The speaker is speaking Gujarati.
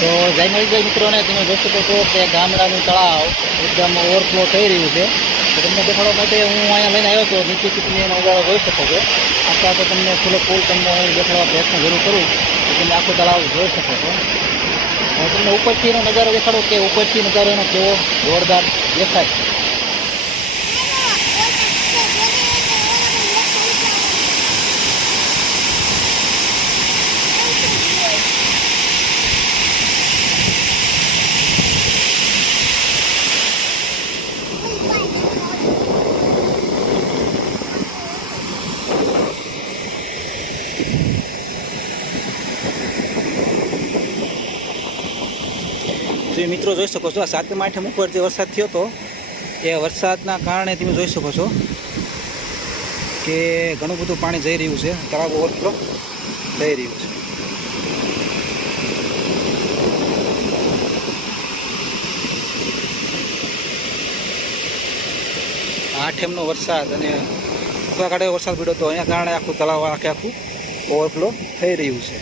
તો મળી મિત્રોને, તમે જોઈ શકો છો કે ગામડાનું તળાવ એકદમ ઓવરફ્લો થઈ રહ્યું છે. તો તમને દેખાડવા માટે હું અહીંયા લઈને આવ્યો હતો નીચેથી તમે એનો ઉગાડો જોઈ શકો છો. આખા તો તમને ફૂલો ફૂલ તમને હું દેખાડવા પ્રયત્ન જરૂર કરું તો તમે આખો તળાવ જોઈ શકો છો. તમને ઉપરથી એનો નજારો દેખાડો કે ઉપરથી નજારો એનો કેવો જોરદાર દેખાય. તમે મિત્રો જોઈ શકો છો, આ સાતમ આઠમ ઉપર જે વરસાદ થયો હતો, એ વરસાદના કારણે તમે જોઈ શકો છો કે ઘણું બધું પાણી જઈ રહ્યું છે, તળાવ ઓવરફ્લો થઈ રહ્યું છે. આઠમનો વરસાદ અને કાંઠે વરસાદ પડ્યો હતો, એના કારણે આખું તળાવ આખે આખું ઓવરફ્લો થઈ રહ્યું છે.